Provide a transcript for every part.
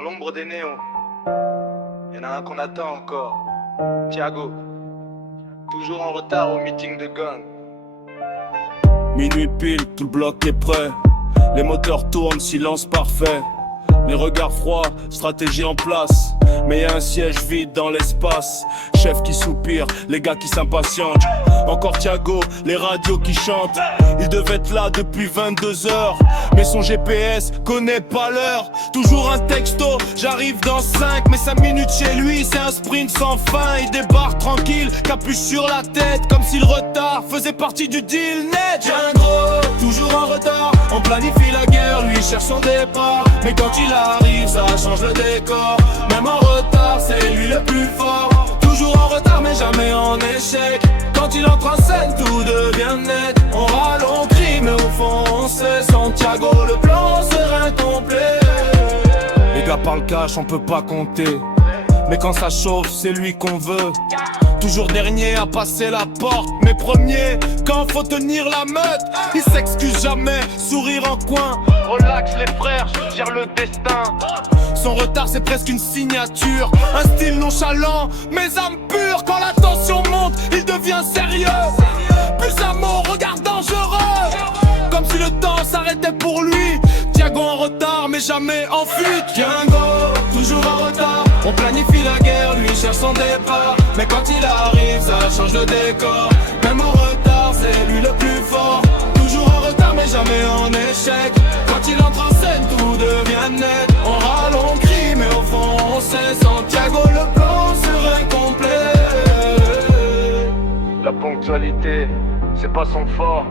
Dans l'ombre des néons, y'en a un qu'on attend encore. Thiago, toujours en retard au meeting de gang. Minuit pile, tout le bloc est prêt. Les moteurs tournent, silence parfait. Les regards froids, stratégie en place. Mais y'a un siège vide dans l'espace. Chef qui soupire, les gars qui s'impatientent. Encore Thiago, les radios qui chantent. Il devait être là depuis 22 heures. Mais son GPS connaît pas l'heure. Toujours un texto, j'arrive dans 5. Mais 5 minutes chez lui, c'est un sprint sans fin. Il débarque tranquille, capuche sur la tête. Comme si le retard faisait partie du deal net. J'ai un gros, toujours en retard. On planifie la guerre, lui cherche son départ. Mais quand il arrive, ça change le décor. Même en retard, c'est lui le plus fort. Toujours en retard, mais jamais en échec. Quand il entre en scène, tout devient net. On râle, on crie, mais au fond, on sait. Sans Thiago, le plan serait incomplet. Les gars parlent cash, on peut pas compter. Mais quand ça chauffe, c'est lui qu'on veut. Toujours dernier à passer la porte, mais premier quand faut tenir la meute. Il s'excuse jamais, sourire en coin. Relax les frères, je gère le destin. Son retard c'est presque une signature. Un style nonchalant, mais âme pure. Quand la tension monte, il devient sérieux. Plus un mot, regard dangereux. Comme si le temps s'arrêtait pour lui. Thiago en retard, mais jamais en fuite. Thiago, toujours en retard. On planifie la guerre, lui cherche son départ. Mais quand il arrive, ça change le décor. Même en retard, c'est lui le plus fort. Toujours en retard, mais jamais en échec. Quand il entre en scène, tout devient net. On râle, on crie, mais au fond, on sait. Sans Thiago, le plan serait incomplet. La ponctualité, c'est pas son fort.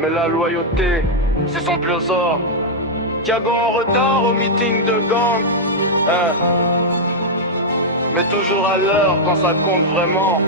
Mais la loyauté, c'est son trésor. Thiago en retard au meeting de gang, hein. Mais toujours à l'heure quand ça compte vraiment.